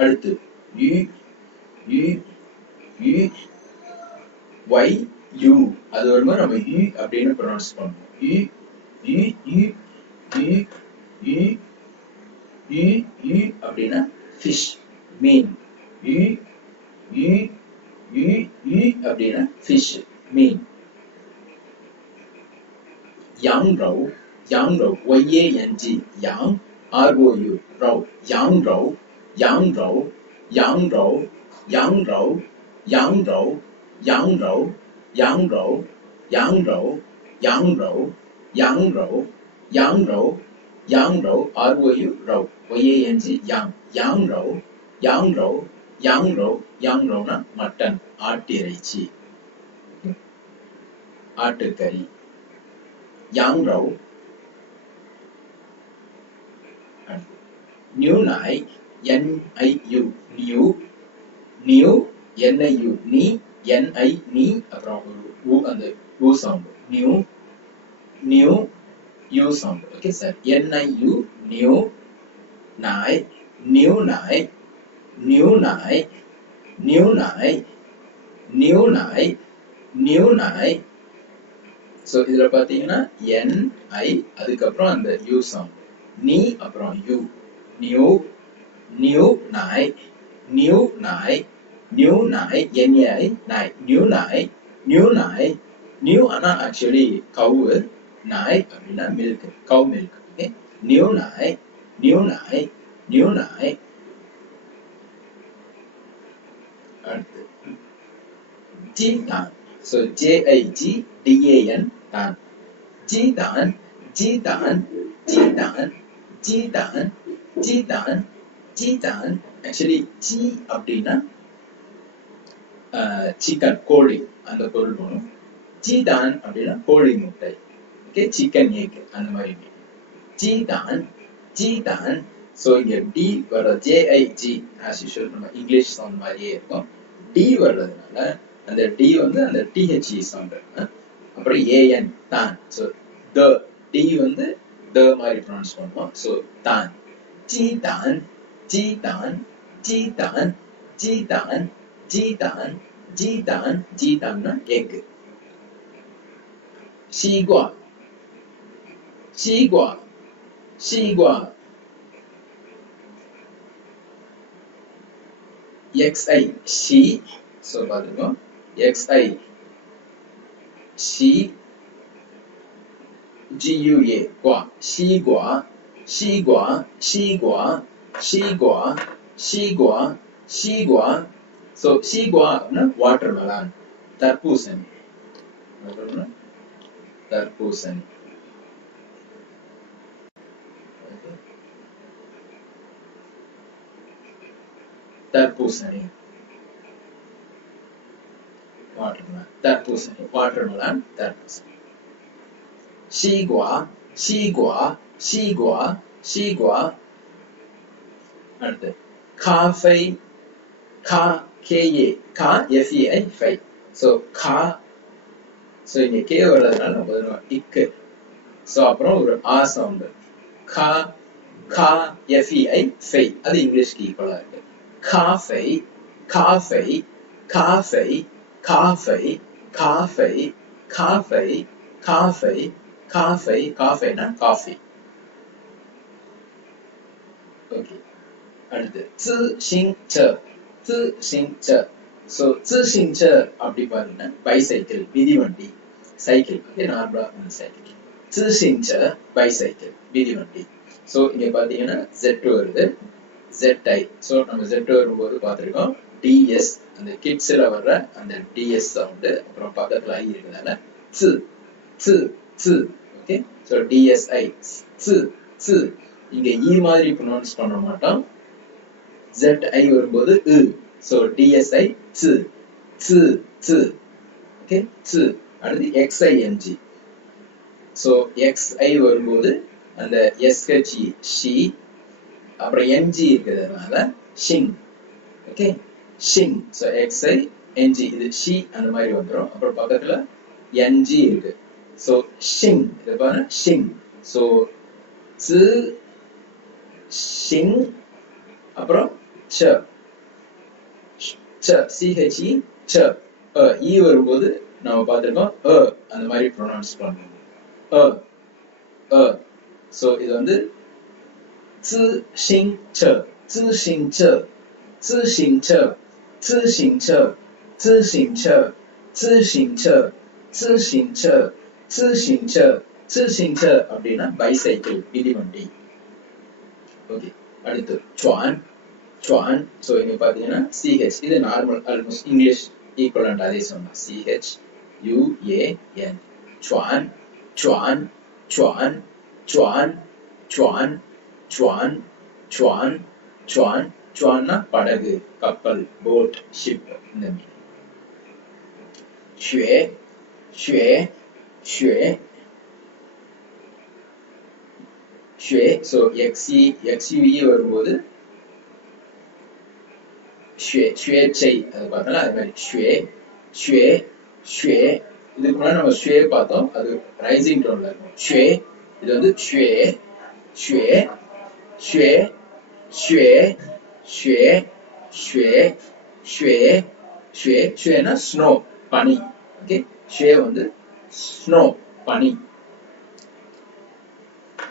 அடுத்து யு யு யு ஒய் யூ, அது வரும்போது நம்ம யூ அப்படின்னு ப்ரொனவுன்ஸ் பண்ணுவோம். யூ யூ யூ யூ யூ யூ யூ அப்படின்னா ஃபிஷ் மீன். யூ யூ யூ யூ அப்படின்னா ஃபிஷ் மீன். yang rou y-a-n-g yang r-o-u rou yang rou yang rou yang rou yang rou yang rou yang rou yang rou yang rou yang rou yang rou yang rou yang rou r-o-u rou y-a-n-g yang yang rou yang rou yang rou yang rou னா mutton, ஆட்டிறைச்சி, ஆட்டுக்கறி. yang rou. new nai n-i-u new new n-i-u நீ n-i நீ அப்புறம் u அந்த u sound new new u sound. okay sir. n-i-u new nai new nai new nai new nai new nai new nai. so இதுல பாத்தீங்கன்னா n-i அதுக்கப்புறம் அந்த u sound நீ அப்புறம் u new new nai new nai new nai n-i nai new nai new nai new ஆனா actually cow, nai அப்படின்னா milk, cow milk. okay new nai new nai new nai. அடுத்து jidan. so j-i-g-d-a-n dan jidan jidan jidan jidan jidan jidan. actually ji அப்படின்னா chicken கோழி அந்த பொருள் வரும். jidan அப்படின்னா கோழி முட்டை. okay சிக்கன் எக் அந்த மாதிரி. jidan jidan. so இங்க d வர j-i-g as usual நம்ம இங்கிலீஷ் சவுண்ட் மாதிரியே இருக்கும். d வர்றதுனால அந்த d வந்து அந்த the சவுண்ட். அப்புறம் an தான். so the d வந்து the மாதிரி ப்ரொனவுன்ஸ் பண்ணுவோம். so தான். jidan jidan jidan jidan jidan jidan jidan னா எக். சீகுவா சீகுவா சீகுவா xi she. so பாருங்க xi ஷி gua குவா சீகுவா சீகுவா சீகுவா சீகுவா சீகுவா சீகுவா. so சீகுவா னா வாட்டர்மெலன், தர்பூசணி. தர்பூசணி. தர்பூசணி watermelon தர்பூசணி watermelon தர்பூசணி. சீகுவா சீகுவா சீகுவா சீகுவா. அடுத்து காஃபை கா k-a கா f-e-i ஃபை. so கா so இங்க k வர்றதுனால நம்ம எழுதுறோம் இக்கு. so அப்புறம் ஒரு ஆ சவுண்ட் கா கா f-e-i ஃபை. அது இங்கிலீஷ்க்கு ஈக்குவலா இருக்கு. காஃபை காஃபை காஃபை காஃபை காஃபை காஃபை காஃபை காஃபை. காஃபைனா காஃபி. ஓகே. அடுத்து zi xin che zi xin che. so zi xin che அப்படி பாருங்க பைசைக்கிள், மிதிவண்டி, சைக்கிள். ஓகே நார்மலா cycle. zi xin che bicycle, மிதிவண்டி. so இங்க பாத்தீங்கன்னா z வருது zi. so நம்ம z வரும்போது பார்த்திருக்கோம் ds அந்த கிட்ஸ்ல வர்ற அந்த ds சவுண்ட், அப்புறம் பக்கத்துல i இருக்குதால zi zi zi. Okay so dsi zi zi. இங்க e மாதிரி ப்ரொனவுன்ஸ் பண்ண மாட்டோம். zi வரும்போது u. so dsi zi zi zi. Okay zi. அடுத்து xing. so xi வரும்போது அந்த sh ஷி, அப்புறம் ng இருக்கிறதுனால ஷிங். ஓகே ஷிங். so xi ng இது ஷி அந்த மாதிரி வந்துரும். அப்புறம் பக்கத்துல ng இருக்கு. so ஷிங். இது பாருங்க ஷிங். so zi ஷிங் அப்புறம் ச ச CHE ச E வரும்போது நம்ம பார்த்திருக்கோம் அந்த மாதிரி ப்ரொனவுன்ஸ் பண்ணணும் சோ இது வந்து zi xing che zi xing che zi xing che zi xing che zi xing che zi xing che zi xing che zi xing che zi xing che அப்படினா பைசைக்கிள் மிதிவண்டி ஓகே அடுத்து chuan chuan so இங்க பாத்தீங்கன்னா ch இது normal almost English equivalent அதே சொன்னா ch u a n chuan chuan chuan chuan chuan chuan chuan chuan chuanனா படகு கப்பல் போட் ஷிப் இந்த meaning xue xue xue xue so xe வரும்போது xue chei அது பார்த்தா அது மாதிரி xue இதுக்கு முன்னாடி நம்ம xue பார்த்தோம் அது ரைசிங் டோன்ல இருக்கும் xue இது வந்து xue னா ஸ்னோ பனி ஓகே xue வந்து ஸ்னோ பனி